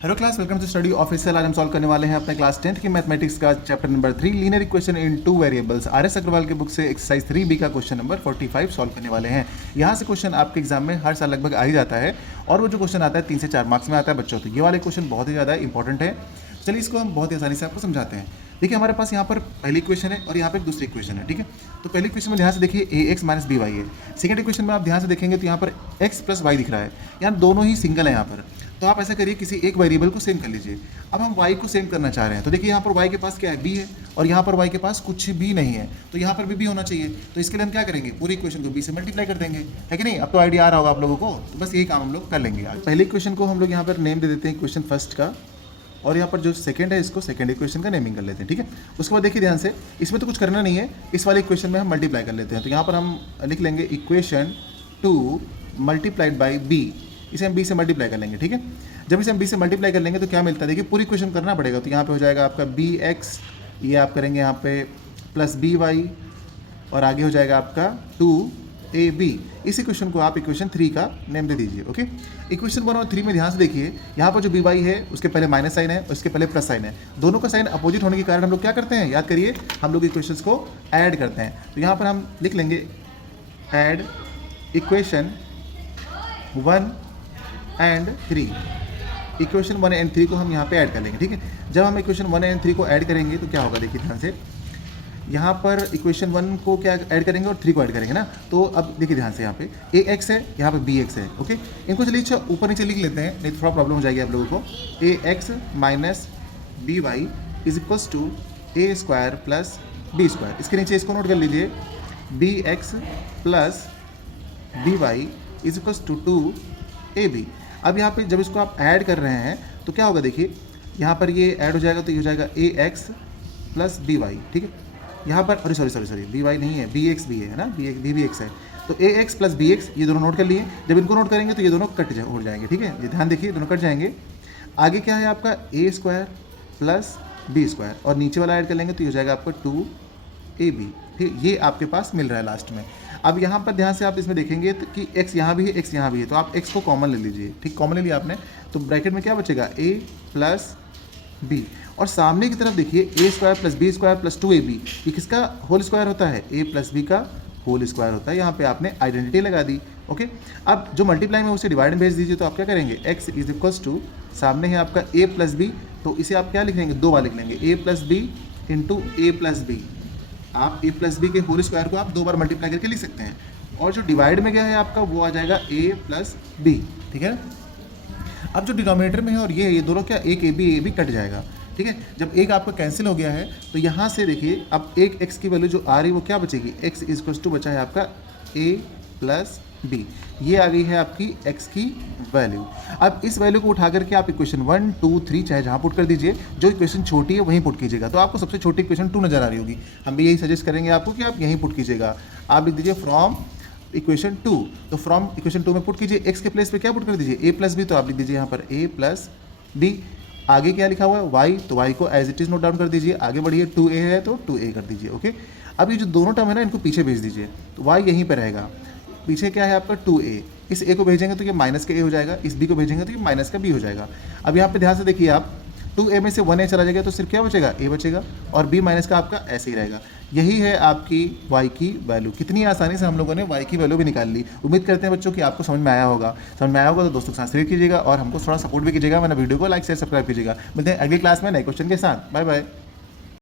Hello class, welcome to study official. आज हम solve करने वाले हैं अपने क्लास 10th की मैथमेटिक्स का chapter number 3 linear equation in two variables. R S. Aggarwal के बुक से एक्सरसाइज 3B का क्वेश्चन नंबर 45 सॉल्व करने वाले हैं। यहाँ से क्वेश्चन आपके एग्जाम में हर साल लगभग आ ही जाता है और वो जो क्वेश्चन आता है 3 से 4 मार्क्स में आता है बच्चों। तो ये वाले क्वेश्चन बहुत ही ज़्यादा इंपॉर्टेंट है। चलिए इसको हम बहुत ही आसानी से आपको समझाते हैं। देखिए हमारे पास यहाँ पर पहली इक्वेशन है और यहाँ पे एक दूसरी इक्वेशन है, ठीक है। तो पहली इक्वेशन में ध्यान से देखिए ax माइनस by है। सेकंड इक्वेशन में आप ध्यान से देखेंगे तो यहाँ पर x प्लस y दिख रहा है, यहाँ दोनों ही सिंगल है यहाँ पर। तो आप ऐसा करिए, किसी एक वेरिएबल को सेम कर लीजिए। अब हम y को सेम करना चाह रहे हैं, तो देखिए यहाँ पर y के पास क्या है, b है, और यहाँ पर y के पास कुछ भी नहीं है, तो यहाँ पर भी होना चाहिए। तो इसके लिए हम क्या करेंगे, पूरी इक्वेशन को b से मल्टीप्लाई कर देंगे, है कि नहीं। अब तो आइडिया आ रहा होगा आप लोगों को, तो बस यही काम हम लोग कर लेंगे आज। पहले इक्वेशन को हम लोग यहाँ पर नेम दे देते हैं इक्वेशन फर्स्ट का, और यहाँ पर जो सेकंड है इसको सेकंड इक्वेशन का नेमिंग कर लेते हैं, ठीक है। उसके बाद देखिए ध्यान से, इसमें तो कुछ करना नहीं है, इस वाले इक्वेशन में हम मल्टीप्लाई कर लेते हैं। तो यहाँ पर हम लिख लेंगे इक्वेशन 2 मल्टीप्लाइड बाई b, इसे हम b से मल्टीप्लाई कर लेंगे, ठीक है। जब इसे हम b से मल्टीप्लाई कर लेंगे तो क्या मिलता है, देखिए पूरी इक्वेशन करना पड़ेगा। तो यहाँ पे हो जाएगा आपका bx, ये आप करेंगे यहाँ पे प्लस by, और आगे हो जाएगा आपका 2ab। इस इक्वेशन को आप इक्वेशन 3 का नेम दे दीजिए, ओके। इक्वेशन 1 और 3 में ध्यान से देखिए, यहाँ पर जो by है उसके पहले माइनस साइन है, उसके पहले प्लस साइन है। दोनों का साइन अपोजिट होने के कारण हम लोग क्या करते हैं, याद करिए, हम लोग इक्वेशंस को ऐड करते हैं। तो यहाँ पर हम लिख लेंगे add equation 1 and 3। Equation 1 and 3 को हम यहाँ पे ऐड कर लेंगे, ठीक है। जब हम इक्वेशन 1 एंड 3 को ऐड करेंगे तो क्या होगा, देखिए ध्यान से, यहाँ पर इक्वेशन 1 को क्या ऐड करेंगे और 3 को ऐड करेंगे ना। तो अब देखिए ध्यान से, यहाँ पे ax है, यहाँ पे bx है, ओके। इनको चलिए ऊपर नीचे लिख लेते हैं, नहीं तो थोड़ा प्रॉब्लम हो जाएगी आप लोगों को। ax minus by is equals to a square plus b square. इसके नीचे इसको नोट कर लीजिए, bx plus by is equals to 2ab। अब यहाँ पे जब इसको आप ऐड कर रहे हैं तो क्या होगा, देखिए यहाँ पर ये ऐड हो जाएगा तो ये हो जाएगा ax प्लस by, ठीक है। यहाँ पर अरे सॉरी by नहीं है, bx भी है ना, bx है। तो ax प्लस bx ये दोनों नोट कर लिए। जब इनको नोट करेंगे तो ये दोनों हो जाएंगे, ठीक है। ध्यान देखिए, दोनों कट जाएंगे। आगे क्या है आपका a square plus b square, और नीचे वाला ऐड कर लेंगे तो ये हो जाएगा आपका 2ab, ठीक। ये आपके पास मिल रहा है लास्ट में। अब यहाँ पर ध्यान से आप इसमें देखेंगे तो कि x यहाँ भी है, x यहाँ भी है, तो आप x को कॉमन ले लीजिए, ठीक। कॉमन ले लिया आपने, तो ब्रैकेट में क्या बचेगा, a प्लस b, और सामने की तरफ देखिए a square plus b square plus 2ab, ये किसका होल स्क्वायर होता है, a प्लस b का होल स्क्वायर होता है। यहाँ पे आपने आइडेंटिटी लगा दी, ओके। अब जो मल्टीप्लाई में उसे डिवाइड में भेज दीजिए। तो आप क्या करेंगे, x इज इक्वल्स टू, सामने है आपका a प्लस b, तो इसे आप क्या लिख लेंगे, 2 बार लिख लेंगे, a plus b into a plus b। आप a प्लस b के होल स्क्वायर को आप 2 बार मल्टीप्लाई करके लिख सकते हैं, और जो डिवाइड में गया है आपका वो आ जाएगा a प्लस b, ठीक है। अब जो डिनोमिनेटर में है और ये दोनों क्या, एक ए बी कट जाएगा, ठीक है। जब एक आपका कैंसिल हो गया है तो यहाँ से देखिए, अब एक x की वैल्यू जो आ रही है वो क्या बचेगी, x इक्वल्स टू बचा है आपका a प्लस b, ये आ गई है आपकी x की वैल्यू। अब इस वैल्यू को उठा करके आप इक्वेशन 1 2 3 चाहे जहाँ पुट कर दीजिए, जो इक्वेशन छोटी है वहीं पुट कीजिएगा। तो आपको सबसे छोटी इक्वेशन 2 नजर आ रही होगी, हम भी यही सजेस्ट करेंगे आपको कि आप यहीं पुट कीजिएगा। आप लिख दीजिए फ्रॉम इक्वेशन 2, तो फ्रॉम इक्वेशन 2 में पुट कीजिए, x के प्लेस पे क्या पुट कर दीजिए, a प्लस बी, तो आप लिख दीजिए यहाँ पर a प्लस बी। आगे क्या लिखा हुआ है y, तो y को as it is note down कर दीजिए। आगे बढ़िए, 2a है तो 2a कर दीजिए, ओके। अब ये जो दोनों टर्म है ना, इनको पीछे भेज दीजिए, तो y यहीं पर रहेगा। पीछे क्या है आपका 2a, इस a को भेजेंगे तो ये माइनस का a हो जाएगा, इस b को भेजेंगे तो ये माइनस का b हो जाएगा। अब यहाँ पे ध्यान से देखिए आप, 2a में से 1a चला जाएगा तो सिर्फ क्या बचेगा, a बचेगा, और b माइनस का आपका ऐसे ही रहेगा। यही है आपकी y की वैल्यू। कितनी आसानी से हम लोगों ने y की वैल्यू भी निकाल ली। उम्मीद करते हैं बच्चों कि आपको समझ में आया होगा। तो दोस्तों के साथ शेयर कीजिएगा और हमको थोड़ा सपोर्ट भी कीजिएगा। मैंने वीडियो को लाइक शेयर सब्सक्राइब कीजिएगा। मिलते हैं अगली क्लास में नए क्वेश्चन के साथ। Bye bye.